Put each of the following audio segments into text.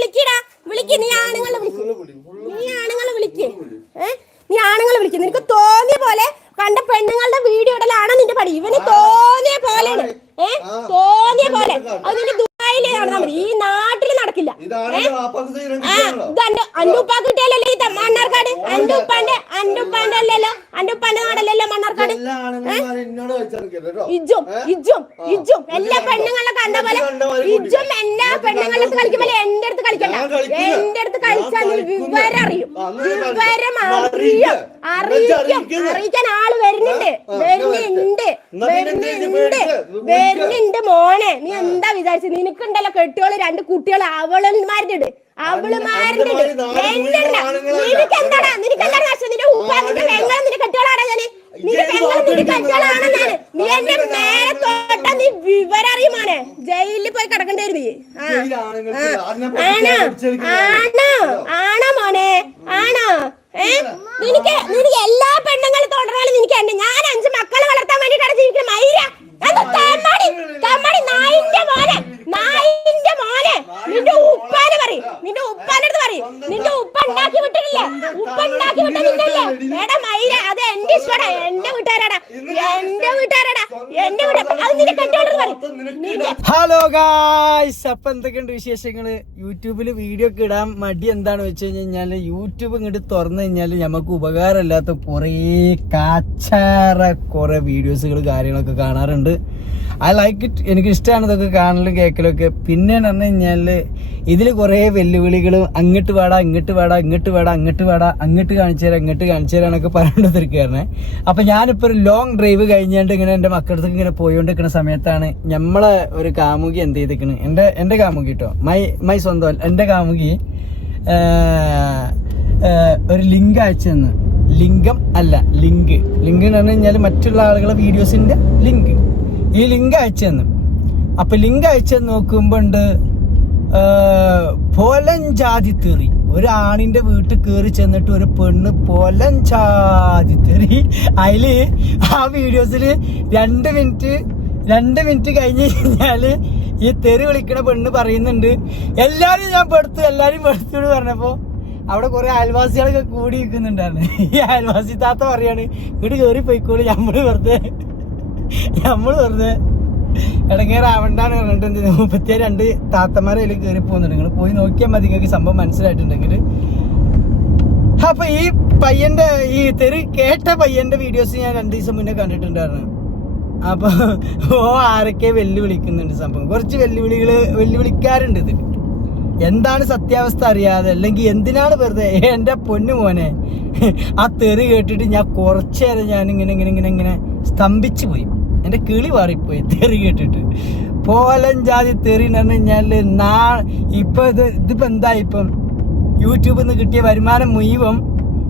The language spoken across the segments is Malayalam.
വിളിക്കടാ. വിളിക്ക് നീ ആണുങ്ങളെ വിളിക്ക്. നീ ആണുങ്ങളെ വിളിക്ക്. ഏ? നീ ആണുങ്ങളെ വിളിക്ക്. നിനക്ക് തോന്നിയ പോലെ കണ്ട പെണ്ണുങ്ങളുടെ വീഡിയോ ഇടലാണ് നിന്റെ പടി? ഇവന് തോന്നിയ പോലെയാണ് ഏ? തോന്നിയ പോലെ. അത് നിന്റെ ദുബായിലേ നടന്നാൽ മതി. ഈ നാട്ടിൽ നടക്കില്ല. ഇതാണ് ഏ? വാപ്പാക്ക് ചെയ്യണം ആ, ഇതന്റെ അന്റെ ഉപ്പാക്ക് കിട്ടിയല്ലേ ഈ മണ്ണാർക്കാട്. അല്ലല്ലോ. നാടല്ലല്ലോ മണ്ണാർക്കാട്. എല്ലാ പെണ്ണുങ്ങളെ കണ്ട പോലെ എല്ലാ അടുത്ത് എന്റെ അടുത്ത് കളിക്കണ്ട. എന്റെ അടുത്ത് കളിച്ചാൽ നീ വിവരം അറിയും. വിവരം അറിയിക്കും. അറിയിക്കാൻ ആൾ വരുന്നുണ്ട്. വരുന്നുണ്ട്. വരുന്നുണ്ട്. വരുന്നുണ്ട് മോനെ. നീ എന്താ വിചാരിച്ചത് നിനക്കുണ്ടല്ലോ കെട്ടിയോൾ രണ്ട് കുട്ടികൾ അവളുമാരുടെ അവളുമാരുടെ മാതിരി നാല് മുഴുവൻ ആണുങ്ങളല്ല. നിനക്ക് എന്താടാ? നിനക്ക് എന്താ നഷ്ടം നിന്റെ ഉപ്പ നിന്റെ പെങ്ങളും നിന്റെ കെട്ടിയോളാടാ ഞാൻ? നിന്റെ പെങ്ങളും നിന്റെ ഞാൻ? നീ എന്റെ നേരെ തൊട്ട നീ വിവരം ജയിലിൽ പോയി കിടക്കേണ്ടി വരും നീ. ആണോ? ആണോ ആണോ മോനെ ആണോ ഏ നിനക്ക് നിനക്ക് എല്ലാ പെണ്ണുങ്ങളും തുടരാലും നിനക്ക് ഉണ്ട് ഞാൻ അഞ്ച് മക്കളെ വളർത്താൻ വേണ്ടിട്ടാണ് ജീവിക്കുന്നത് മൈര എന്താ തെമ്മാടി തെമ്മാടി നായിന്റെ മോനെ നായിന്റെ മോനെ നിന്റെ ഉപ്പാനെ പറയും നിന്റെ ഉപ്പാന്റെ അടുത്ത് പറയും നിന്റെ ഉപ്പ ഉണ്ടാക്കി വിട്ടിട്ടില്ലേ ഉപ്പ ഉണ്ടാക്കി വിട്ടിട്ടില്ലേ എടാ മൈര അത് എന്റെ ഇഷ്ടടാ എന്റെ വീട്ടുകാരാടാ എന്റെ വീട്ടുകാരാടാ എന്റെ വീട്ടുകാർ അത് നിന്റെ കെട്ടോളൂ പറയും നിന്റെ ഹലോ ഗായ്സ് അപ്പൊ എന്തൊക്കെയുണ്ട് വിശേഷങ്ങൾ? യൂട്യൂബിൽ വീഡിയോ ഒക്കെ ഇടാൻ മടി എന്താണെന്ന് വെച്ച് കഴിഞ്ഞാൽ യൂട്യൂബ് ഇങ്ങോട്ട് തുറന്നു കഴിഞ്ഞാൽ നമുക്ക് ഉപകാരമില്ലാത്ത കുറേ കാച്ചാറ കുറെ വീഡിയോസുകൾ കാര്യങ്ങളൊക്കെ കാണാറുണ്ട്. I like it. എനിക്ക് ഇഷ്ടമാണ് ഇതൊക്കെ കാണലും കേൾക്കലും ഒക്കെ പിന്നെ പറഞ്ഞു കഴിഞ്ഞാൽ ഇതിൽ കുറേ വെല്ലുവിളികളും അങ്ങോട്ട് വേടാ ഇങ്ങോട്ട് വേടാ ഇങ്ങോട്ട് വേടാ അങ്ങോട്ട് വേടാ അങ്ങോട്ട് കാണിച്ചു തരാം ഇങ്ങോട്ട് കാണിച്ചു തരാന്നൊക്കെ പറഞ്ഞുകൊണ്ടിരിക്കുകയാണ് അപ്പം ഞാനിപ്പോൾ ഒരു ലോങ് ഡ്രൈവ് കഴിഞ്ഞുകൊണ്ട് ഇങ്ങനെ എന്റെ മക്കളടുത്ത് ഇങ്ങനെ പോയിക്കൊണ്ടിരിക്കുന്ന സമയത്താണ് നമ്മളെ ഒരു കാമുകി എന്ത് ചെയ്തിരിക്കുന്നത് എന്റെ എന്റെ കാമുകി കേട്ടോ മൈ മൈ സ്വന്തം എന്റെ കാമുകി ഒരു ലിങ്ക് അയച്ചു തന്നു. ലിംഗം അല്ല ലിങ്ക്. ലിങ്ക് എന്ന് പറഞ്ഞു കഴിഞ്ഞാൽ മറ്റുള്ള ആളുകളെ വീഡിയോസിന്റെ ലിങ്ക്. ഈ ലിങ്ക് അയച്ചു തന്നു. അപ്പൊ ലിങ്ക് അയച്ചു നോക്കുമ്പോ ഉണ്ട് ജാതി തെറി. ഒരു ആണിന്റെ വീട്ടിൽ കയറി ചെന്നിട്ട് ഒരു പെണ്ണ് പോലൻ ജാതി തെറി. അതിൽ ആ വീഡിയോസിൽ രണ്ട് മിനിറ്റ് രണ്ട് മിനിറ്റ് കഴിഞ്ഞ് കഴിഞ്ഞാൽ ഈ തെറി വിളിക്കണ പെണ്ണ് പറയുന്നുണ്ട് എല്ലാരും ഞാൻ പെടുത്തു എല്ലാരും പെടുത്തു എന്ന് പറഞ്ഞപ്പോ അവിടെ കുറെ അയൽവാസികളൊക്കെ കൂടി നിൽക്കുന്നുണ്ടായിരുന്നു ഈ അയൽവാസി താത്ത പറയാണ് ഇങ്ങോട്ട് കയറി പോയിക്കോളി നമ്മൾ വെറുതെ നമ്മൾ വെറുതെ. ഇടങ്ങേറാവണ്ടാന്ന് പറഞ്ഞിട്ട് പറഞ്ഞിട്ടുണ്ട് മുപ്പത്തിയ രണ്ട് താത്തമാരെ അതിൽ കയറി പോകുന്നുണ്ട് നിങ്ങൾ പോയി നോക്കിയാൽ മതി നിങ്ങൾക്ക് സംഭവം മനസ്സിലായിട്ടുണ്ടെങ്കിൽ അപ്പൊ ഈ പയ്യന്റെ ഈ തെറി കേട്ട പയ്യന്റെ വീഡിയോസ് ഞാൻ രണ്ടു ദിവസം മുന്നേ കണ്ടിട്ടുണ്ടായിരുന്നു. അപ്പൊ ഓ ആരൊക്കെ വെല്ലുവിളിക്കുന്നുണ്ട് സംഭവം? കുറച്ച് വെല്ലുവിളികൾ വെല്ലുവിളിക്കാറുണ്ട് ഇതിൽ എന്താണ് സത്യാവസ്ഥ അറിയാതെ അല്ലെങ്കിൽ എന്തിനാണ് വെറുതെ? എന്റെ പൊന്നു മോനെ ആ തെറി കേട്ടിട്ട് ഞാൻ കുറച്ചേരം ഞാൻ ഇങ്ങനെ ഇങ്ങനെ ഇങ്ങനെ ഇങ്ങനെ സ്തംഭിച്ചു പോയി. എന്റെ കിളി മാറിപ്പോയി തെറി കേട്ടിട്ട്. പോലൻ ജാതി തെറി എന്ന് പറഞ്ഞു കഴിഞ്ഞാൽ നാ ഇത് ഇതിപ്പോ എന്താ ഇപ്പം? യൂട്യൂബിൽ നിന്ന് കിട്ടിയ വരുമാനം മുഴുവൻ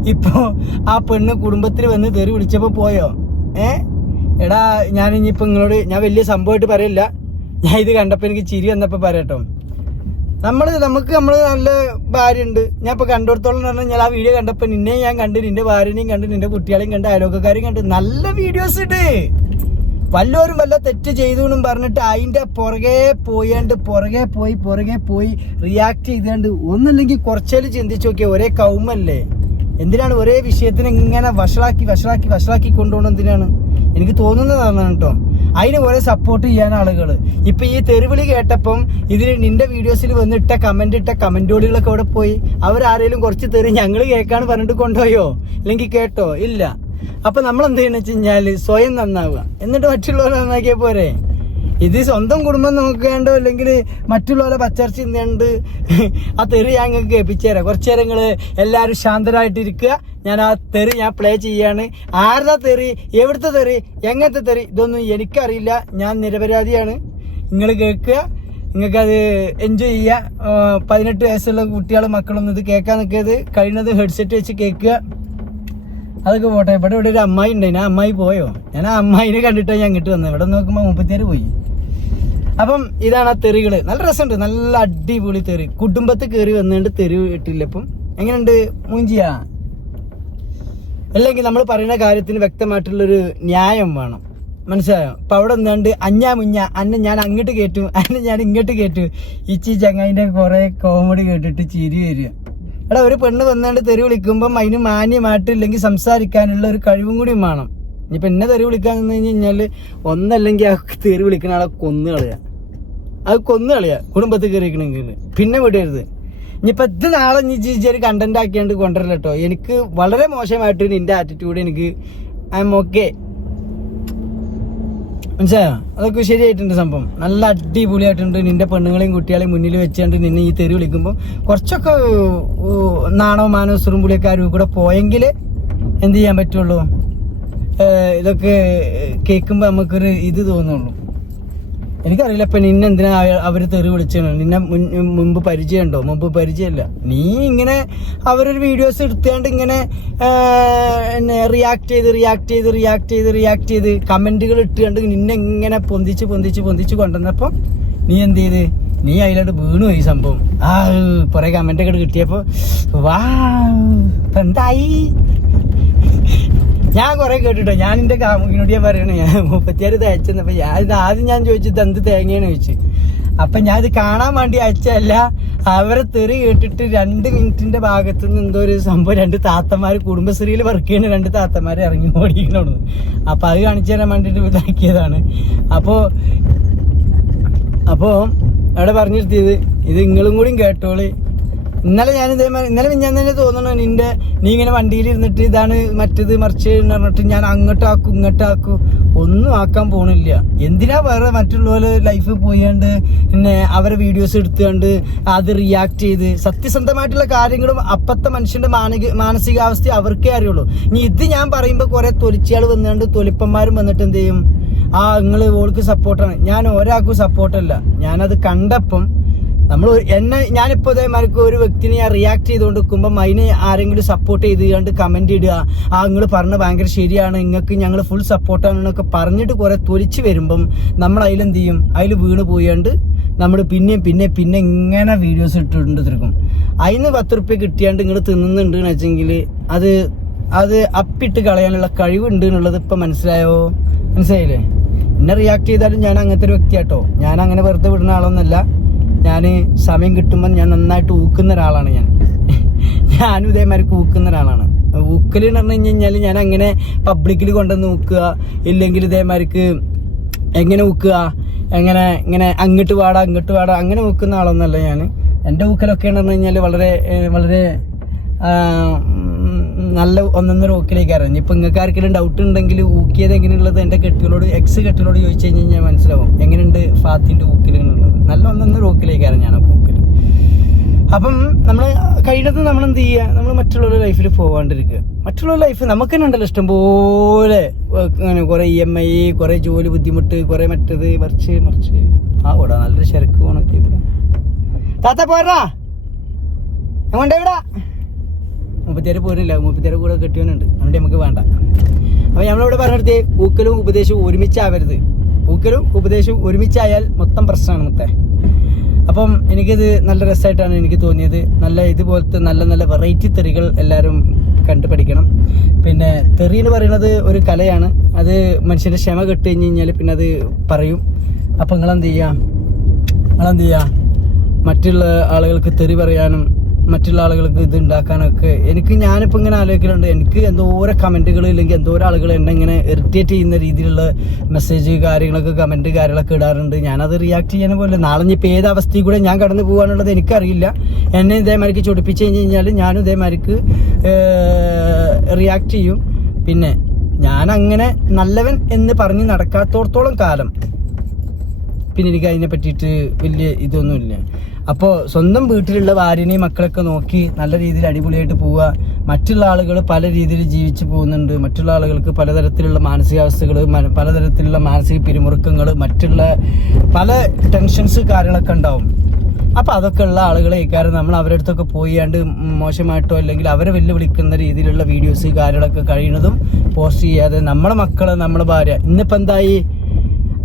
ഇപ്പോ ആ പെണ്ണ് കുടുംബത്തിൽ വന്ന് തെറി വിളിച്ചപ്പോ പോയോ? ഏ? എടാ ഞാൻ ഇനിയിപ്പോ നിങ്ങളോട് ഞാൻ വലിയ സംഭവമായിട്ട് പറയില്ല. ഞാൻ ഇത് കണ്ടപ്പോൾ എനിക്ക് ചിരി വന്നപ്പോൾ പറയട്ടോ നമ്മൾ നമുക്ക് നമ്മൾ നല്ല ഭാര്യ ഉണ്ട് ഞാൻ ഇപ്പൊ കണ്ടിടത്തോളം പറഞ്ഞാൽ ഞാൻ ആ വീഡിയോ കണ്ടപ്പോൾ നിന്നെ ഞാൻ കണ്ട് നിന്റെ ഭാര്യനെയും കണ്ട് നിന്റെ കുട്ടികളെയും കണ്ട് ആരോഗ്യക്കാരെയും കണ്ട് നല്ല വീഡിയോസ് ഇട്ട് വല്ലവരും വല്ല തെറ്റ് ചെയ്തു എന്നും പറഞ്ഞിട്ട് അതിന്റെ പുറകെ പോയാണ്ട് പുറകെ പോയി പുറകെ പോയി റിയാക്ട് ചെയ്താണ്ട്. ഒന്നല്ലെങ്കിൽ കുറച്ചേലും ചിന്തിച്ചു നോക്കിയ ഒരേ കൗമല്ലേ? എന്തിനാണ് ഒരേ വിഷയത്തിന് ഇങ്ങനെ വഷളാക്കി വഷളാക്കി വഷളാക്കി കൊണ്ടുപോകണം എന്തിനാണ്? എനിക്ക് തോന്നുന്നതാണ് കേട്ടോ അതിന് കുറെ സപ്പോർട്ട് ചെയ്യാൻ ആളുകൾ ഇപ്പൊ ഈ തെരുവിളി കേട്ടപ്പം ഇതിന് നിന്റെ വീഡിയോസിൽ വന്നിട്ട കമന്റ് ഇട്ട കമന്റുകളികളൊക്കെ അവിടെ പോയി. അവരാരേലും കുറച്ച് തെറി ഞങ്ങൾ കേൾക്കാന്ന് പറഞ്ഞിട്ട് കൊണ്ടുപോയോ? അല്ലെങ്കിൽ കേട്ടോ? ഇല്ല. അപ്പൊ നമ്മൾ എന്ത് ചെയ്യണമെന്ന് വെച്ച് കഴിഞ്ഞാൽ സ്വയം നന്നാവുക. എന്നിട്ട് മറ്റുള്ളവരെ നന്നാക്കിയ പോരെ? ഇത് സ്വന്തം കുടുംബം നോക്കേണ്ടോ അല്ലെങ്കിൽ മറ്റുള്ളവരെ പച്ചർച്ച ഇന്നുണ്ട്. ആ തെറി ഞാൻ നിങ്ങൾക്ക് കേൾപ്പിച്ചു തരാം കുറച്ചു നേരം നിങ്ങൾ എല്ലാവരും ശാന്തരായിട്ടിരിക്കുക. ഞാൻ ആ തെറി ഞാൻ പ്ലേ ചെയ്യാണ്. ആരുടെ തെറി? എവിടുത്തെ തെറി? എങ്ങനത്തെ തെറി? ഇതൊന്നും എനിക്കറിയില്ല. ഞാൻ നിരപരാധിയാണ്. നിങ്ങൾ കേൾക്കുക. നിങ്ങൾക്കത് എൻജോയ് ചെയ്യുക. പതിനെട്ട് വയസ്സുള്ള കുട്ടികളും മക്കളൊന്നും ഇത് കേൾക്കാൻ നിൽക്കരുത്. കഴിയുന്നത് ഹെഡ്സെറ്റ് വെച്ച് കേൾക്കുക. അതൊക്കെ പോട്ടെ. ഇവിടെ ഇവിടെ ഒരു അമ്മായി ഉണ്ടായി ആ അമ്മായി പോയോ? ഞാൻ ആ അമ്മായിനെ കണ്ടിട്ടാണ് ഞാൻ ഇങ്ങോട്ട് വന്നത് ഇവിടെ നോക്കുമ്പോൾ മുപ്പത്തിയാറ് പോയി. അപ്പം ഇതാണ് ആ തെറികൾ. നല്ല രസമുണ്ട്. നല്ല അടിപൊളി തെറി. കുടുംബത്തിൽ കയറി വന്നുകൊണ്ട് തെറി ഇട്ടില്ല അപ്പം എങ്ങനെയുണ്ട് മൂഞ്ചിയ? അല്ലെങ്കിൽ നമ്മൾ പറയുന്ന കാര്യത്തിന് വ്യക്തമായിട്ടുള്ളൊരു ന്യായം വേണം. മനസ്സിലായോ? അപ്പം അവിടെ നിന്നാണ്ട് അഞ്ഞാ മുഞ്ഞ അന്നെ ഞാൻ അങ്ങോട്ട് കേട്ടു അന്നെ ഞാൻ ഇങ്ങോട്ട് കേട്ടു ഇച്ചി ചങ്ങായിന്റെ കുറേ കോമഡി കേട്ടിട്ട് ചിരി വരിക. എടാ ഒരു പെണ്ണ് വന്നാണ്ട് തെറി വിളിക്കുമ്പം അതിന് മാന്യമായിട്ടില്ലെങ്കിൽ സംസാരിക്കാനുള്ള ഒരു കഴിവും കൂടി വേണം. ഇനിയിപ്പോൾ എന്നെ തെറി വിളിക്കാൻ നിന്ന് കഴിഞ്ഞാൽ ഒന്നല്ലെങ്കിൽ ആ തെറി വിളിക്കുന്ന ആളെ കൊന്നു കളയാ അത് കൊന്നു കളയാ കുടുംബത്തിൽ കയറിക്കണമെങ്കിൽ പിന്നെ വിടരുത്. ഇനിയിപ്പോൾ ഇത് നാളെ നീ ഒരു കണ്ടന്റ് ആക്കിയാണ്ട് കൊണ്ടുവരില്ല കേട്ടോ എനിക്ക് വളരെ മോശമായിട്ട് നിന്റെ ആറ്റിറ്റ്യൂഡ് എനിക്ക് ഐ എം ഓക്കെ മനസ്സിലായോ? അതൊക്കെ ശരിയായിട്ടുണ്ട് സംഭവം. നല്ല അടിപൊളിയായിട്ടുണ്ട്. നിന്റെ പെണ്ണുങ്ങളെയും കുട്ടികളെയും മുന്നിൽ വെച്ചുകൊണ്ട് നിന്നെ ഈ തെറി വിളിക്കുമ്പോൾ കുറച്ചൊക്കെ നാണോ മാനോ സുറും സുറുമ്പുളിയൊക്കെ ആരും കൂടെ പോയെങ്കിൽ എന്ത് ചെയ്യാൻ പറ്റുള്ളൂ? ഇതൊക്കെ കേൾക്കുമ്പോൾ നമുക്കൊരു ഇത് തോന്നുള്ളൂ. എനിക്കറിയില്ല ഇപ്പൊ നിന്നെ എന്തിനാ അവർ തെറി വിളിച്ചാണ് നിന്നെ മുമ്പ് പരിചയമുണ്ടോ? മുമ്പ് പരിചയമില്ല. നീ ഇങ്ങനെ അവരൊരു വീഡിയോസ് എടുത്തുകൊണ്ട് ഇങ്ങനെ റിയാക്ട് ചെയ്ത് റിയാക്ട് ചെയ്ത് റിയാക്ട് ചെയ്ത് റിയാക്ട് ചെയ്ത് കമന്റുകൾ ഇട്ടുകൊണ്ട് നിന്നെ ഇങ്ങനെ പൊന്തിച്ച് പൊന്തിച്ച് പൊന്തിച്ച് കൊണ്ടുവന്നപ്പോ നീ എന്ത് ചെയ്ത്? നീ അതിലോട്ട് വീണു ഈ സംഭവം. ആ കുറെ കമന്റ് ഒക്കെ കിട്ടിയപ്പോ വാ എന്തായി? ഞാൻ കുറെ കേട്ടിട്ടോ. ഞാൻ എന്റെ കാമുകിനോട് ഞാൻ പറയണേ ഞാൻ മുപ്പത്തിയാറ് തേച്ചെന്നപ്പോ ഞാൻ ഇത് ആദ്യം ഞാൻ ചോദിച്ചത് എന്ത് തേങ്ങയാണ് ചോദിച്ചു. അപ്പൊ ഞാൻ ഇത് കാണാൻ വേണ്ടി അയച്ചല്ല അവരെ തെറി കേട്ടിട്ട് രണ്ട് മിനിറ്റിന്റെ ഭാഗത്ത് നിന്ന് എന്തോ ഒരു സംഭവം രണ്ട് താത്തമാര് കുടുംബശ്രീയിൽ വർക്ക് ചെയ്യുന്ന രണ്ട് താത്തമാര് ഇറങ്ങി ഓടിക്കണോന്ന് അപ്പൊ അത് കാണിച്ചു തരാൻ വേണ്ടിട്ട് ഇതാക്കിയതാണ്. അപ്പോ അപ്പോ അവിടെ പറഞ്ഞിരുത്തിയത് ഇത് നിങ്ങളും കൂടി കേട്ടോളി. ഇന്നലെ ഞാൻ ഇതേമാതിരി ഇന്നലെ ഞാൻ തന്നെ തോന്നണു നിന്റെ നീ ഇങ്ങനെ വണ്ടിയിൽ ഇരുന്നിട്ട് ഇതാണ് മറ്റേത് മറിച്ച് പറഞ്ഞിട്ട് ഞാൻ അങ്ങോട്ടാക്കും ഇങ്ങോട്ടാക്കും. ഒന്നും ആക്കാൻ പോണില്ല. എന്തിനാ വേറെ മറ്റുള്ളവരെ ലൈഫ് പോയാണ്ട് പിന്നെ അവരെ വീഡിയോസ് എടുത്തുകൊണ്ട് അത് റിയാക്ട് ചെയ്ത്? സത്യസന്ധമായിട്ടുള്ള കാര്യങ്ങളും അപ്പത്തെ മനുഷ്യന്റെ മാനിക മാനസികാവസ്ഥ അവർക്കേ അറിയുള്ളൂ. ഇനി ഇത് ഞാൻ പറയുമ്പോൾ കുറെ തൊലിച്ചയാൾ വന്നുകൊണ്ട് തൊലിപ്പന്മാരും വന്നിട്ട് എന്ത് ചെയ്യും? ആ നിങ്ങൾ ഓൾക്ക് സപ്പോർട്ടാണ് ഞാൻ ഒരാൾക്കും സപ്പോർട്ടല്ല ഞാനത് കണ്ടപ്പം നമ്മൾ എന്നെ ഞാനിപ്പോ ഇതേമാർക്ക് ഒരു വ്യക്തിനെ ഞാൻ റിയാക്ട് ചെയ്തുകൊണ്ട് നിൽക്കുമ്പോൾ അതിന് ആരെങ്കിലും സപ്പോർട്ട് ചെയ്ത് കണ്ട് കമന്റ് ഇടുക ആ നിങ്ങൾ പറഞ്ഞ ഭയങ്കര ശരിയാണ് നിങ്ങൾക്ക് ഞങ്ങൾ ഫുൾ സപ്പോർട്ടാണെന്നൊക്കെ പറഞ്ഞിട്ട് കുറേ തൊലിച്ച് വരുമ്പം നമ്മൾ അതിലെന്ത് ചെയ്യും? അതിൽ വീണ് പോയാണ്ട് നമ്മൾ പിന്നെയും പിന്നെ പിന്നെ ഇങ്ങനെ വീഡിയോസ് ഇട്ടിട്ടുണ്ട് തീർക്കും അതിന് പത്ത് റുപ്യ കിട്ടിയാണ്ട് നിങ്ങൾ തിന്നുന്നുണ്ട് എന്ന് വെച്ചെങ്കിൽ അത് അത് അപ്പിട്ട് കളയാനുള്ള കഴിവുണ്ട് എന്നുള്ളത് ഇപ്പൊ മനസ്സിലായോ? മനസ്സിലായില്ലേ? എന്നെ റിയാക്ട് ചെയ്താലും ഞാൻ അങ്ങനത്തെ ഒരു വ്യക്തിയാട്ടോ. ഞാൻ അങ്ങനെ വെറുതെ വിടുന്ന ആളൊന്നല്ല. ഞാൻ സമയം കിട്ടുമ്പോൾ ഞാൻ നന്നായിട്ട് ഊക്കുന്ന ഒരാളാണ് ഞാൻ. ഞാനും ഇതേമാതിരി ഊക്കുന്ന ഒരാളാണ്. ഊക്കൽ എന്ന് പറഞ്ഞു കഴിഞ്ഞാൽ ഞാൻ അങ്ങനെ പബ്ലിക്കിൽ കൊണ്ടുവന്ന് ഊക്കുക ഇല്ലെങ്കിൽ ഇതേമാതിരിക്ക് എങ്ങനെ ഊക്കുക എങ്ങനെ ഇങ്ങനെ അങ്ങോട്ട് പാടാ ഇങ്ങോട്ട് പാടാ അങ്ങനെ ഊക്കുന്ന ആളൊന്നുമല്ല ഞാൻ എന്റെ ഊക്കലൊക്കെ എന്ന് പറഞ്ഞു കഴിഞ്ഞാൽ വളരെ വളരെ നല്ല ഒന്നൊന്നര ഊക്കിലേക്കായിരുന്നു ഇപ്പം നിങ്ങൾക്ക് ആർക്കെങ്കിലും ഡൗട്ട് ഉണ്ടെങ്കിൽ ഊക്കിയത് എങ്ങനെയുള്ളത് എന്റെ കെട്ടുകളോട് എക്സ് കെട്ടുകളോട് ചോദിച്ചു കഴിഞ്ഞ് കഴിഞ്ഞാൽ മനസ്സിലാവും. എങ്ങനെയുണ്ട് ഫാത്തിന്റെ ഊക്കിൽ എന്നുള്ളത്? നല്ല ഒന്നൊന്നര റോക്കിലേക്ക് ഞാൻ അപ്പോൾ അപ്പം നമ്മൾ കഴിയുന്നത് നമ്മൾ എന്ത് ചെയ്യുക നമ്മൾ മറ്റുള്ളവരുടെ ലൈഫിൽ പോകാണ്ടിരിക്കുക മറ്റുള്ള ലൈഫ് നമുക്ക് തന്നെ ഉണ്ടല്ലോ ഇഷ്ടംപോലെ അങ്ങനെ കുറെ ഇ എം ഐ കുറെ ജോലി ബുദ്ധിമുട്ട് കുറെ മറ്റത് മറിച്ച് മറിച്ച്. ആ ഓടാ നല്ലൊരു ശരക്ക് പോണൊക്കെ താത്ത പോരാ അങ്ങോട്ടേ വിടാ മുപ്പത്തിയാറ് പോരില്ല മുപ്പത്തിയാറ് കൂടെ കെട്ടിയവനുണ്ട്. അതുകൊണ്ട് നമുക്ക് വേണ്ട. അപ്പൊ നമ്മളിവിടെ പറഞ്ഞെടുത്ത് ഊക്കലും ഉപദേശവും ഒരുമിച്ചാവരുത്. ഊക്കലും ഉപദേശവും ഒരുമിച്ചായാൽ മൊത്തം പ്രശ്നമാണ് മുത്തേ അപ്പം എനിക്കിത് നല്ല രസമായിട്ടാണ് എനിക്ക് തോന്നിയത്. നല്ല ഇതുപോലത്തെ നല്ല നല്ല വെറൈറ്റി തെറികൾ എല്ലാവരും കണ്ടുപഠിക്കണം പിന്നെ തെറി എന്ന് പറയുന്നത് ഒരു കലയാണ്. അത് മനുഷ്യന്റെ ക്ഷമ കെട്ട് കഴിഞ്ഞ് കഴിഞ്ഞാൽ പിന്നെ അത് പറയും. അപ്പം നിങ്ങളെന്ത് ചെയ്യുക നിങ്ങളെന്ത് ചെയ്യുക മറ്റുള്ള ആളുകൾക്ക് തെറി പറയാനും മറ്റുള്ള ആളുകൾക്ക് ഇത് ഉണ്ടാക്കാനൊക്കെ എനിക്ക് ഞാനിപ്പോൾ ഇങ്ങനെ ആലോചിക്കലുണ്ട്. എനിക്ക് എന്തോരം കമന്റുകൾ ഇല്ലെങ്കിൽ എന്തോരം ആളുകൾ എന്നെ ഇങ്ങനെ ഇറിറ്റേറ്റ് ചെയ്യുന്ന രീതിയിലുള്ള മെസ്സേജ് കാര്യങ്ങളൊക്കെ കമന്റ് കാര്യങ്ങളൊക്കെ ഇടാറുണ്ട്. ഞാനത് റിയാക്ട് ചെയ്യാൻ പോലെ നാളെ ഇനിയിപ്പോൾ ഏത് അവസ്ഥയിൽ കൂടെ ഞാൻ കടന്നു പോകാനുള്ളത് എനിക്കറിയില്ല. എന്നെ ഇതേമാതിരിക്ക് ചൊടിപ്പിച്ച് കഴിഞ്ഞ് കഴിഞ്ഞാൽ ഞാനും ഇതേമാതിരിക്ക് റിയാക്ട് ചെയ്യും. പിന്നെ ഞാൻ അങ്ങനെ നല്ലവൻ എന്ന് പറഞ്ഞ് നടക്കാത്തോടത്തോളം കാലം പിന്നെ എനിക്ക് അതിനെ പറ്റിയിട്ട് വലിയ ഇതൊന്നുമില്ല. അപ്പോൾ സ്വന്തം വീട്ടിലുള്ള ഭാര്യനെയും മക്കളൊക്കെ നോക്കി നല്ല രീതിയിൽ അടിപൊളിയായിട്ട് പോവുക. മറ്റുള്ള ആളുകൾ പല രീതിയിൽ ജീവിച്ചു പോകുന്നുണ്ട്. മറ്റുള്ള ആളുകൾക്ക് പലതരത്തിലുള്ള മാനസികാവസ്ഥകൾ പലതരത്തിലുള്ള മാനസിക പിരിമുറുക്കങ്ങൾ മറ്റുള്ള പല ടെൻഷൻസ് കാര്യങ്ങളൊക്കെ ഉണ്ടാവും. അപ്പോൾ അതൊക്കെ ഉള്ള ആളുകളെ കാരണം നമ്മൾ അവരുടെ അടുത്തൊക്കെ പോയാണ്ട് മോശമായിട്ടോ അല്ലെങ്കിൽ അവരെ വെല്ലുവിളിക്കുന്ന രീതിയിലുള്ള വീഡിയോസ് കാര്യങ്ങളൊക്കെ കഴിയുന്നതും പോസ്റ്റ് ചെയ്യാതെ നമ്മളെ മക്കളെ നമ്മളെ ഭാര്യ. ഇന്നിപ്പോൾ എന്തായി?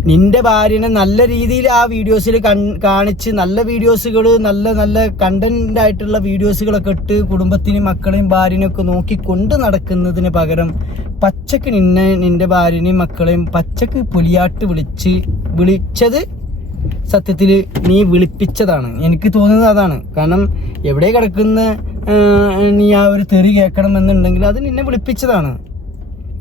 നിന്റെ ഭാര്യനെ നല്ല രീതിയിൽ ആ വീഡിയോസിൽ കാണിച്ച് നല്ല വീഡിയോസുകൾ നല്ല നല്ല കണ്ടന്റ് ആയിട്ടുള്ള വീഡിയോസുകളൊക്കെ ഇട്ട് കുടുംബത്തിനും മക്കളെയും ഭാര്യനെയും ഒക്കെ നോക്കി കൊണ്ട് നടക്കുന്നതിന് പകരം പച്ചക്ക് നിന്നെ നിന്റെ ഭാര്യനെയും മക്കളെയും പച്ചക്ക് പുലിയാട്ട് വിളിച്ച് വിളിച്ചത് സത്യത്തിൽ നീ വിളിപ്പിച്ചതാണ്. എനിക്ക് തോന്നുന്നത് അതാണ്. കാരണം എവിടെ കിടക്കുന്ന നീ ആ ഒരു തെറി കേൾക്കണം എന്നുണ്ടെങ്കിൽ അത് നിന്നെ വിളിപ്പിച്ചതാണ്.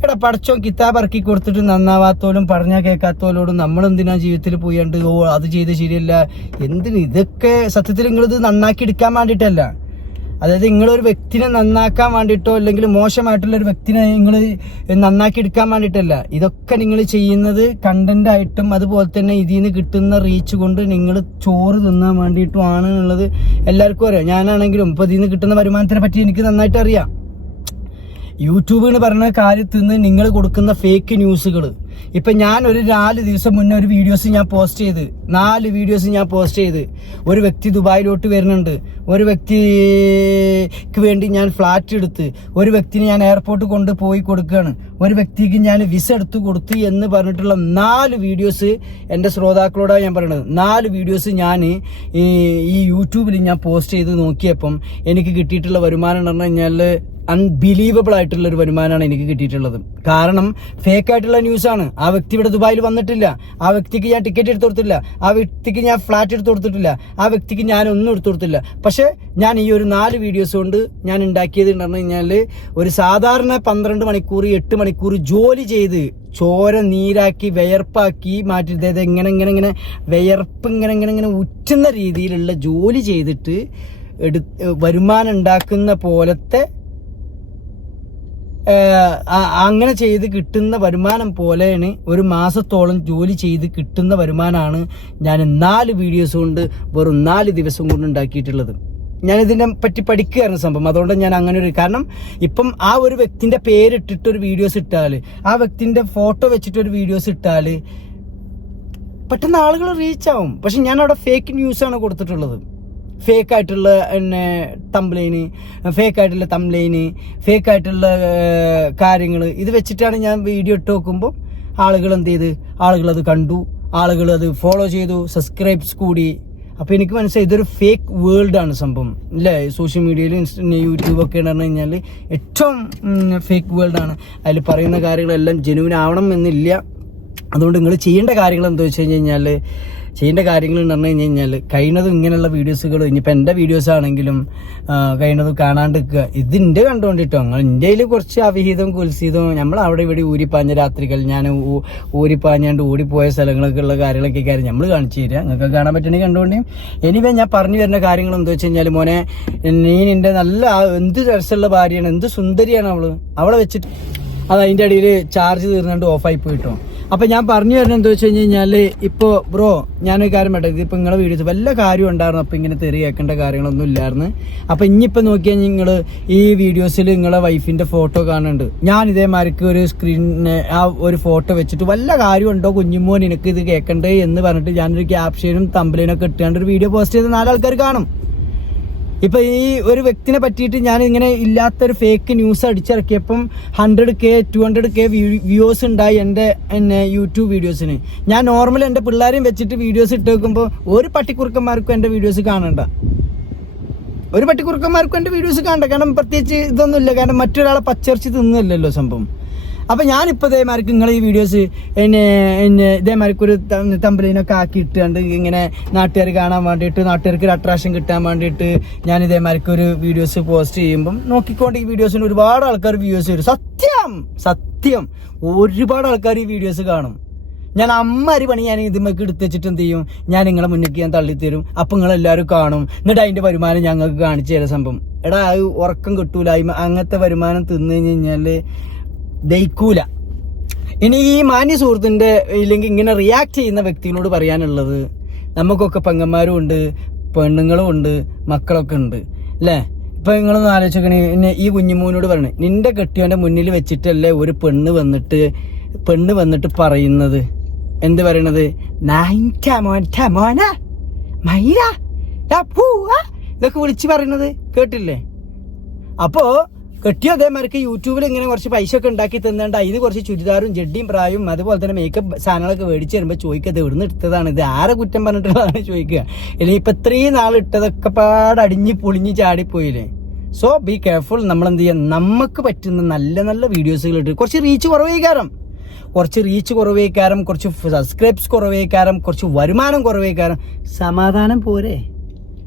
എടാ പഠിച്ചോ കിതാബ് ഇറക്കി കൊടുത്തിട്ട് നന്നാവാത്തോലും പറഞ്ഞാൽ കേൾക്കാത്തോലോടും നമ്മൾ എന്തിനാ ജീവിതത്തിൽ പോയണ്ട് ഓ അത് ചെയ്ത് ശരിയല്ല. എന്തിന് ഇതൊക്കെ സത്യത്തിൽ നിങ്ങളിത് നന്നാക്കി എടുക്കാൻ വേണ്ടിയിട്ടല്ല. അതായത് നിങ്ങളൊരു വ്യക്തിനെ നന്നാക്കാൻ വേണ്ടിയിട്ടോ അല്ലെങ്കിൽ മോശമായിട്ടുള്ള ഒരു വ്യക്തിനെ നിങ്ങൾ നന്നാക്കി എടുക്കാൻ വേണ്ടിയിട്ടല്ല. ഇതൊക്കെ നിങ്ങൾ ചെയ്യുന്നത് കണ്ടന്റ് ആയിട്ടും അതുപോലെ തന്നെ ഇതിൽ നിന്ന് കിട്ടുന്ന റീച്ച് കൊണ്ട് നിങ്ങൾ ചോറ് തിന്നാൻ വേണ്ടിയിട്ടും ആണ് എന്നുള്ളത് എല്ലാവർക്കും അറിയാം. ഞാനാണെങ്കിലും ഇപ്പൊ ഇതിൽ നിന്ന് കിട്ടുന്ന വരുമാനത്തിനെ പറ്റി എനിക്ക് നന്നായിട്ട് അറിയാം. യൂട്യൂബ് പറയുന്ന കാര്യത്തിൽ നിന്ന് നിങ്ങൾ കൊടുക്കുന്ന ഫേക്ക് ന്യൂസുകൾ ഇപ്പൊ ഞാൻ ഒരു നാല് ദിവസം മുന്നേ ഒരു വീഡിയോസ് ഞാൻ പോസ്റ്റ് ചെയ്ത്. നാല് വീഡിയോസ് ഞാൻ പോസ്റ്റ് ചെയ്ത്. ഒരു വ്യക്തി ദുബായിലോട്ട് വരുന്നുണ്ട്. ഒരു വ്യക്തിക്ക് വേണ്ടി ഞാൻ ഫ്ലാറ്റ് എടുത്ത്. ഒരു വ്യക്തിനെ ഞാൻ എയർപോർട്ട് കൊണ്ട് പോയി കൊടുക്കുകയാണ്. ഒരു വ്യക്തിക്ക് ഞാൻ വിസ എടുത്തു കൊടുത്തു എന്ന് പറഞ്ഞിട്ടുള്ള നാല് വീഡിയോസ് എന്റെ ശ്രോതാക്കളോടാണ് ഞാൻ പറയുന്നത് നാല് വീഡിയോസ് ഞാൻ ഈ യൂട്യൂബിൽ ഞാൻ പോസ്റ്റ് ചെയ്ത് നോക്കിയപ്പം എനിക്ക് കിട്ടിയിട്ടുള്ള വരുമാനം എന്ന് പറഞ്ഞു കഴിഞ്ഞാൽ അൺബിലീവബിൾ ആയിട്ടുള്ള ഒരു വരുമാനമാണ് എനിക്ക് കിട്ടിയിട്ടുള്ളത്. കാരണം ഫേക്ക് ആയിട്ടുള്ള ന്യൂസാണ് ആ വ്യക്തി ഇവിടെ ദുബായിൽ വന്നിട്ടില്ല. ആ വ്യക്തിക്ക് ഞാൻ ടിക്കറ്റ് എടുത്തു കൊടുത്തില്ല ആ വ്യക്തിക്ക് ഞാൻ ഫ്ലാറ്റ് എടുത്തു കൊടുത്തിട്ടില്ല. ആ വ്യക്തിക്ക് ഞാൻ ഒന്നും എടുത്തു കൊടുത്തില്ല. പക്ഷേ ഞാൻ ഈ ഒരു നാല് വീഡിയോസ് കൊണ്ട് ഞാൻ ഉണ്ടാക്കിയത് എന്ന് പറഞ്ഞു കഴിഞ്ഞാൽ ഒരു സാധാരണ പന്ത്രണ്ട് മണിക്കൂർ എട്ട് മണിക്കൂർ ജോലി ചെയ്ത് ചോര നീരാക്കി വിയർപ്പാക്കി മാറ്റി അതായത് എങ്ങനെ ഇങ്ങനെ ഇങ്ങനെ വിയർപ്പ് ഇങ്ങനെ ഇങ്ങനെ ഇങ്ങനെ ഉറ്റുന്ന രീതിയിലുള്ള ജോലി ചെയ്തിട്ട് എടു വരുമാനം ഉണ്ടാക്കുന്ന പോലത്തെ അങ്ങനെ ചെയ്ത് കിട്ടുന്ന വരുമാനം പോലെയാണ് ഒരു മാസത്തോളം ജോലി ചെയ്ത് കിട്ടുന്ന വരുമാനമാണ് ഞാൻ നാല് വീഡിയോസ് കൊണ്ട് വെറും നാല് ദിവസം കൊണ്ട് ഉണ്ടാക്കിയിട്ടുള്ളത്. ഞാൻ ഇതിനെ പറ്റി പഠിക്കുകയായിരുന്നു സംഭവം. അതുകൊണ്ട് ഞാൻ അങ്ങനെ ഒരു കാരണം ഇപ്പം ആ ഒരു വ്യക്തിന്റെ പേരിട്ടിട്ട് ഒരു വീഡിയോസ് ഇട്ടാൽ ആ വ്യക്തിന്റെ ഫോട്ടോ വെച്ചിട്ട് ഒരു വീഡിയോസ് ഇട്ടാൽ പെട്ടെന്ന് ആളുകൾ റീച്ച് ആവും. പക്ഷെ ഞാൻ അവിടെ ഫേക്ക് ന്യൂസാണ് കൊടുത്തിട്ടുള്ളത്. ഫേക്ക് ആയിട്ടുള്ള പിന്നെ തംബ്ലൈന് ഫേക്ക് ആയിട്ടുള്ള തംബ്ലൈന് ഫേക്ക് ആയിട്ടുള്ള കാര്യങ്ങൾ ഇത് വെച്ചിട്ടാണ് ഞാൻ വീഡിയോ ഇട്ട് നോക്കുമ്പോൾ ആളുകൾ എന്ത് ചെയ്ത്? ആളുകൾ അത് കണ്ടു. ആളുകൾ അത് ഫോളോ ചെയ്തു. സബ്സ്ക്രൈബ്സ് കൂടി. അപ്പോൾ എനിക്ക് മനസ്സിലായി ഇതൊരു ഫേക്ക് വേൾഡ് ആണ് സംഭവം. അല്ലേ സോഷ്യൽ മീഡിയയിൽ യൂട്യൂബ് ഒക്കെ എന്ന് പറഞ്ഞു കഴിഞ്ഞാൽ ഏറ്റവും ഫേക്ക് വേൾഡ് ആണ്. അതിൽ പറയുന്ന കാര്യങ്ങളെല്ലാം ജെനുവിൻ ആവണം എന്നില്ല. അതുകൊണ്ട് നിങ്ങൾ ചെയ്യേണ്ട കാര്യങ്ങൾ എന്താ വെച്ച് കഴിഞ്ഞ് കഴിഞ്ഞാൽ ചെയ്യേണ്ട കാര്യങ്ങൾ എന്ന് പറഞ്ഞു കഴിഞ്ഞ് കഴിഞ്ഞാൽ കഴിയുന്നതും ഇങ്ങനെയുള്ള വീഡിയോസുകൾ ഇനിയിപ്പോൾ എന്റെ വീഡിയോസ് ആണെങ്കിലും കഴിയുന്നതും കാണാണ്ട് കാണാണ്ടിരിക്കുക. ഇതിന്റെ കണ്ടുകൊണ്ടിട്ടോ. നിങ്ങൾ ഇന്ത്യയിൽ കുറച്ച് അവിഹിതം കുൽസീതവും നമ്മൾ അവിടെ ഇവിടെ ഊരിപ്പാഞ്ഞ രാത്രികൾ ഞാൻ ഊരിപ്പാഞ്ഞാണ്ട് ഓടിപ്പോയ സ്ഥലങ്ങളൊക്കെ ഉള്ള കാര്യങ്ങളൊക്കെ കാര്യം നമ്മൾ കാണിച്ചു തരിക. നിങ്ങൾക്ക് കാണാൻ പറ്റണമെങ്കിൽ കണ്ടുകൊണ്ടേ എനിവേ ഞാൻ പറഞ്ഞു വരുന്ന കാര്യങ്ങൾ എന്താ വെച്ച് കഴിഞ്ഞാൽ മോനെ നീ നിന്റെ നല്ല എന്ത് രസമുള്ള ഭാര്യയാണ് എന്ത് സുന്ദരിയാണ് അവൾ. അവളെ വെച്ചിട്ട് അത് അതിന്റെ ഇടയിൽ ചാർജ് തീർന്നുകൊണ്ട് ഓഫായി പോയിട്ടോ അപ്പൊ ഞാൻ പറഞ്ഞു തരുന്നത് എന്താ വെച്ച് കഴിഞ്ഞാൽ ഇപ്പൊ ബ്രോ ഞാനൊരു കാര്യം പറയട്ടെ. ഇതിപ്പോ നിങ്ങളെ വീഡിയോസ് വല്ല കാര്യം ഉണ്ടായിരുന്നു. അപ്പൊ ഇങ്ങനെ തെറി കേൾക്കേണ്ട കാര്യങ്ങളൊന്നും ഇല്ലായിരുന്നു. അപ്പൊ ഇനിയിപ്പോ നോക്കിയാൽ നിങ്ങൾ ഈ വീഡിയോസിൽ നിങ്ങളെ വൈഫിന്റെ ഫോട്ടോ കാണുന്നുണ്ട്. ഞാൻ ഇതേമാതിരിക്ക് ഒരു സ്ക്രീൻ ആ ഒരു ഫോട്ടോ വെച്ചിട്ട് വല്ല കാര്യം ഉണ്ടോ കുഞ്ഞുമോൻ എനിക്ക് ഇത് കേൾക്കണ്ടേ എന്ന് പറഞ്ഞിട്ട് ഞാനൊരു ക്യാപ്ഷനും തമ്പലിനൊക്കെ ഇട്ടുകൊണ്ട് ഒരു വീഡിയോ പോസ്റ്റ് ചെയ്ത് നാലാൾക്കാർ കാണും. ഇപ്പൊ ഈ ഒരു വ്യക്തിനെ പറ്റിയിട്ട് ഞാൻ ഇങ്ങനെ ഇല്ലാത്തൊരു fake news അടിച്ചിറക്കിയപ്പം hundred K to hundred K views ഉണ്ടായി എന്റെ എന്നെ യൂട്യൂബ് വീഡിയോസിന് ഞാൻ നോർമൽ എന്റെ പിള്ളേരെയും വെച്ചിട്ട് വീഡിയോസ് ഇട്ട് വെക്കുമ്പോൾ ഒരു പട്ടിക്കുറുക്കന്മാർക്കും എന്റെ വീഡിയോസ് കാണണ്ട. ഒരു പട്ടിക്കുറുക്കന്മാർക്കും എന്റെ വീഡിയോസ് കാണണ്ട. കാരണം പ്രത്യേകിച്ച് ഇതൊന്നുമില്ല. കാരണം മറ്റൊരാളെ പച്ചറിച്ച് തിന്നുന്നില്ലല്ലോ സംഭവം. അപ്പൊ ഞാനിപ്പോ ഇതേമാർക്ക് നിങ്ങൾ ഈ വീഡിയോസ് എന്നെ എന്നെ ഇതേമാർക്ക് ഒരു തമ്പലിനൊക്കെ ആക്കി ഇട്ടുകൊണ്ട് ഇങ്ങനെ നാട്ടുകാർ കാണാൻ വേണ്ടിയിട്ട് നാട്ടുകാർക്ക് ഒരു അട്രാക്ഷൻ കിട്ടാൻ വേണ്ടിയിട്ട് ഞാൻ ഇതേമാർക്ക് ഒരു വീഡിയോസ് പോസ്റ്റ് ചെയ്യുമ്പം നോക്കിക്കൊണ്ട് ഈ വീഡിയോസിന് ഒരുപാട് ആൾക്കാർ വ്യൂസ് വരും. സത്യം സത്യം. ഒരുപാട് ആൾക്കാർ ഈ വീഡിയോസ് കാണും. ഞാൻ അമ്മരി പണി ഞാൻ ഇതുമൊക്കെ എടുത്ത് വെച്ചിട്ട് എന്ത് ചെയ്യും? ഞാൻ നിങ്ങളെ മുന്നിലേക്ക് ഞാൻ തള്ളിത്തരും. അപ്പം നിങ്ങൾ എല്ലാവരും കാണും. എന്നിട്ട് അതിന്റെ വരുമാനം ഞങ്ങൾക്ക് കാണിച്ചു തരാം സംഭവം. എടാ ഉറക്കം കിട്ടൂല. അങ്ങനത്തെ വരുമാനം തിന്നു കഴിഞ്ഞ് കഴിഞ്ഞാൽ ദഹിക്കൂല. ഇനി ഈ മാന്യ സുഹൃത്തിന്റെ ഇല്ലെങ്കിൽ ഇങ്ങനെ റിയാക്ട് ചെയ്യുന്ന വ്യക്തികളോട് പറയാനുള്ളത് നമുക്കൊക്കെ പെങ്ങന്മാരും ഉണ്ട് പെണ്ണുങ്ങളും ഉണ്ട് മക്കളൊക്കെ ഉണ്ട് അല്ലേ? ഇപ്പം നിങ്ങളൊന്ന് ആലോചിക്കണേ എന്നെ ഈ കുഞ്ഞുമോനോട് പറയണേ നിന്റെ കെട്ടിയോന്റെ മുന്നിൽ വെച്ചിട്ടല്ലേ ഒരു പെണ്ണ് വന്നിട്ട് പെണ്ണ് വന്നിട്ട് പറയുന്നത്? എന്ത് പറയണത്? ഇതൊക്കെ വിളിച്ച് പറയണത് കേട്ടില്ലേ? അപ്പോ കെട്ടിയോ? അതേമാർക്ക് യൂട്യൂബിൽ ഇങ്ങനെ കുറച്ച് പൈസ ഒക്കെ ഉണ്ടാക്കി തന്നിട്ട് അതിന് കുറച്ച് ചുരിദാറും ജഡ്ഡിയും പ്രായും അതുപോലെ തന്നെ മേക്കപ്പ് സാധനങ്ങളൊക്കെ മേടിച്ച് വരുമ്പോൾ ചോദിക്കത് ഇവിടുന്ന് ഇട്ടതാണ് ഇത് ആരെ കുറ്റം പറഞ്ഞിട്ടുള്ളതാണ് ചോദിക്കുക. ഇല്ലെങ്കിൽ ഇപ്പൊ ഇത്രയും നാൾ ഇട്ടതൊക്കെ പാട് അടിഞ്ഞ് പൊളിഞ്ഞ് ചാടിപ്പോയില്ലേ? സോ ബി കെയർഫുൾ നമ്മൾ എന്ത് ചെയ്യാം? നമുക്ക് പറ്റുന്ന നല്ല നല്ല വീഡിയോസുകൾ ഇട്ട് കുറച്ച് റീച്ച് കുറവേക്കാരം കുറച്ച് റീച്ച് കുറവേക്കാരം കുറച്ച് സബ്സ്ക്രൈബ്സ് കുറവേക്കാരം കുറച്ച് വരുമാനം കുറവേക്കാരം സമാധാനം പോരെ.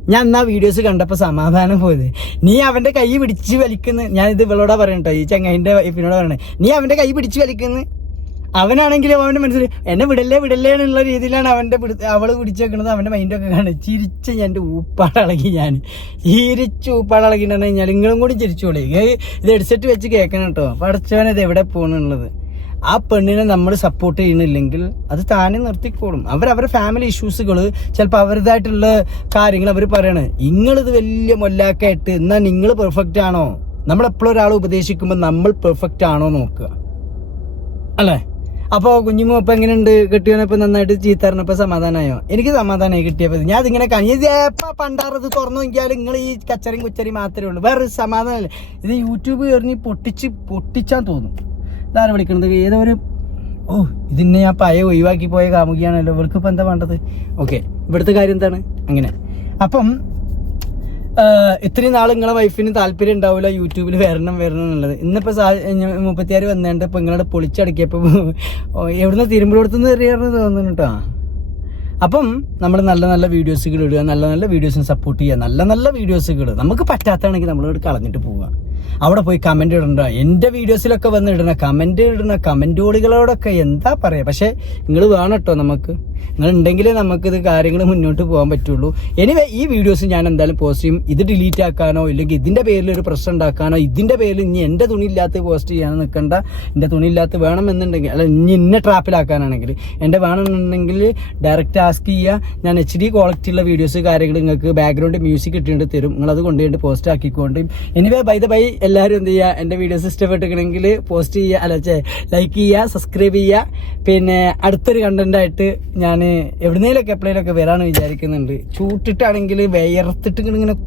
ഞാൻ എന്നാ വീഡിയോസ് കണ്ടപ്പോൾ സമാധാനം പോയത്. നീ അവന്റെ കൈ പിടിച്ച് വലിക്കുന്നു. ഞാൻ ഇത് ഇവളോടാ പറയണ്ട ഈ ചങ്ങായിന്റെ വൈഫിനോട് പറയണേ. നീ അവന്റെ കൈ പിടിച്ച് വലിക്കുന്നു. അവനാണെങ്കിലും അവന്റെ മനസ്സിൽ എന്നെ വിടല്ലേ വിടല്ലേ എന്നുള്ള രീതിയിലാണ് അവന്റെ പിടി- അവൾ വെക്കുന്നത്. അവന്റെ മൈൻഡൊക്കെ കാണുന്നത് ചിരിച്ച് ഞാൻ എന്റെ ഊപ്പാടളകി ഞാൻ. ചിരിച്ച് ഊപ്പാടളകിണ്ടെന്ന് കഴിഞ്ഞാൽ നിങ്ങളും കൂടി ചിരിച്ചോളി. ഇത് ഹെഡ്സെറ്റ് വെച്ച് കേൾക്കണം കേട്ടോ പഠിച്ചവനത് എവിടെ പോകണുള്ളത് ആ പെണ്ണിനെ നമ്മൾ സപ്പോർട്ട് ചെയ്യണില്ലെങ്കിൽ അത് താനെ നിർത്തിക്കോളും. അവരവരുടെ ഫാമിലി ഇഷ്യൂസുകൾ ചിലപ്പോൾ അവരുടേതായിട്ടുള്ള കാര്യങ്ങൾ അവർ പറയണ്. നിങ്ങളിത് വലിയ മൊല്ലാക്കായിട്ട് എന്നാൽ നിങ്ങൾ പെർഫെക്റ്റ് ആണോ? നമ്മൾ എപ്പോഴും ഒരാൾ ഉപദേശിക്കുമ്പോൾ നമ്മൾ പെർഫെക്റ്റ് ആണോ നോക്കുക. അല്ലേ? അപ്പോൾ കുഞ്ഞുമോ ഇപ്പം എങ്ങനെയുണ്ട്? കെട്ടിയവനപ്പോൾ നന്നായിട്ട് ചീത്ത പറഞ്ഞപ്പോൾ സമാധാനമായോ എനിക്ക് സമാധാനമായി കിട്ടിയപ്പോൾ ഞാൻ അതിങ്ങനെ എപ്പോൾ പണ്ടാറത് തുറന്നു നോക്കിയാൽ നിങ്ങൾ ഈ കച്ചറയും കുച്ചറിയും മാത്രമേ ഉള്ളൂ. വേറെ സമാധാനമല്ല. ഇത് യൂട്യൂബ് കയറിഞ്ഞ് പൊട്ടിച്ച് പൊട്ടിച്ചാൻ തോന്നും. ഇതാരെ വിളിക്കണത്? ഏതോ ഒരു ഓ ഇതിന്നെ ഞാൻ പഴയ ഒഴിവാക്കി പോയ കാമുകിയാണല്ലോ. ഇവർക്ക് ഇപ്പം എന്താ വേണ്ടത്? ഓക്കെ ഇവിടുത്തെ കാര്യം എന്താണ്? അങ്ങനെ അപ്പം ഇത്രയും നാൾ നിങ്ങളെ വൈഫിന് താല്പര്യം ഉണ്ടാവില്ല യൂട്യൂബിൽ വരണം വരണം എന്നുള്ളത്. ഇന്നിപ്പോൾ സാ മുപ്പത്തിയാറ് വന്നേണ്ട. ഇപ്പം നിങ്ങളുടെ പൊളിച്ചടക്കിയപ്പോൾ എവിടുന്ന് തിരുമ്പുറത്തുനിന്ന് എറിയാറെന്ന് തോന്നുന്നു കേട്ടോ അപ്പം നമ്മൾ നല്ല നല്ല വീഡിയോസുകൾ ഇടുക നല്ല നല്ല വീഡിയോസിന് സപ്പോർട്ട് ചെയ്യുക നല്ല നല്ല വീഡിയോസുകൾ നമുക്ക് പറ്റാത്തതാണെങ്കിൽ നമ്മളോട് കളഞ്ഞിട്ട് പോവുക. അവിടെ പോയി കമന്റ് ഇടണ്ട. എന്റെ വീഡിയോസിലൊക്കെ വന്ന് ഇടണ കമന്റ് ഇടണ കമന്റുകളികളോടൊക്കെ എന്താ പറയാ? പക്ഷേ നിങ്ങൾ വേണം കേട്ടോ നമുക്ക്. നിങ്ങൾ ഉണ്ടെങ്കിലേ നമുക്കിത് കാര്യങ്ങൾ മുന്നോട്ട് പോകാൻ പറ്റുള്ളൂ. എനിവേ ഈ വീഡിയോസ് ഞാൻ എന്തായാലും പോസ്റ്റ് ചെയ്യും. ഇത് ഡിലീറ്റ് ആക്കാനോ ഇല്ലെങ്കിൽ ഇതിന്റെ പേരിൽ ഒരു പ്രശ്നം ഉണ്ടാക്കാനോ ഇതിന്റെ പേരിൽ ഇനി എന്റെ തുണിയില്ലാത്ത പോസ്റ്റ് ചെയ്യാനോ നിൽക്കണ്ട. എന്റെ തുണിയില്ലാത്ത വേണമെന്നുണ്ടെങ്കിൽ അല്ല ഇനി ഇന്ന ട്രാപ്പിലാക്കാനാണെങ്കിൽ. എന്റെ വേണമെന്നുണ്ടെങ്കിൽ ഡയറക്റ്റ് ആസ്ക് ചെയ്യുക. ഞാൻ എച്ച് ഡി ക്വാളിറ്റിയുള്ള വീഡിയോസ് കാര്യങ്ങൾ നിങ്ങൾക്ക് ബാക്ക്ഗ്രൗണ്ട് മ്യൂസിക് ഇട്ടിട്ട് തരും. നിങ്ങൾ അത് കൊണ്ടുപോയിട്ട് പോസ്റ്റ് ആക്കിക്കൊണ്ട് എനിവേ ബൈ ദ ബൈ എല്ലാവരും എന്ത് ചെയ്യുക എന്റെ വീഡിയോസ് ഇഷ്ടപ്പെട്ടിരിക്കണമെങ്കിൽ പോസ്റ്റ് ചെയ്യുക അല്ല ലൈക്ക് ചെയ്യുക സബ്സ്ക്രൈബ് ചെയ്യുക. പിന്നെ അടുത്തൊരു കണ്ടന്റായിട്ട് ഞാൻ എവിടുന്നേലൊക്കെ എപ്പോഴേലൊക്കെ വരാമെന്ന് വിചാരിക്കുന്നുണ്ട്. ചൂട്ടിട്ടാണെങ്കിൽ വിയർത്തിട്ട് ഇങ്ങനെ